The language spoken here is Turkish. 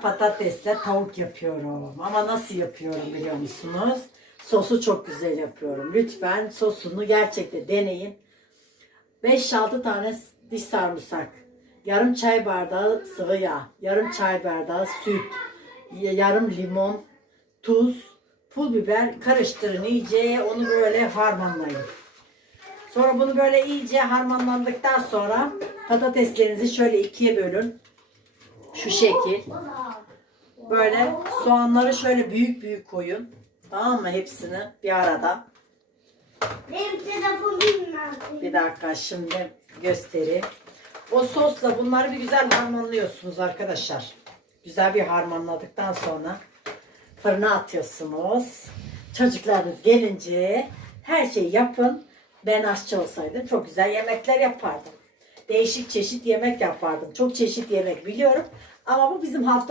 patatesle tavuk yapıyorum. Ama nasıl yapıyorum biliyor musunuz? Sosu çok güzel yapıyorum. Lütfen sosunu gerçekten deneyin. 5-6 tane diş sarımsak, yarım çay bardağı sıvı yağ, yarım çay bardağı süt, yarım limon, tuz, pul biber karıştırın iyice onu böyle harmanlayın. Sonra bunu böyle iyice harmanlandıktan sonra patateslerinizi şöyle ikiye bölün. Şu şekil. Böyle soğanları şöyle büyük büyük koyun. Tamam mı hepsini bir arada. Benim telefonum nerede? Bir dakika şimdi göstereyim. O sosla bunları bir güzel harmanlıyorsunuz arkadaşlar. Güzel bir harmanladıktan sonra fırına atıyorsunuz. Çocuklarınız gelince her şeyi yapın. Ben aşçı olsaydım çok güzel yemekler yapardım. Değişik çeşit yemek yapardım. Çok çeşit yemek biliyorum. Ama bu bizim hafta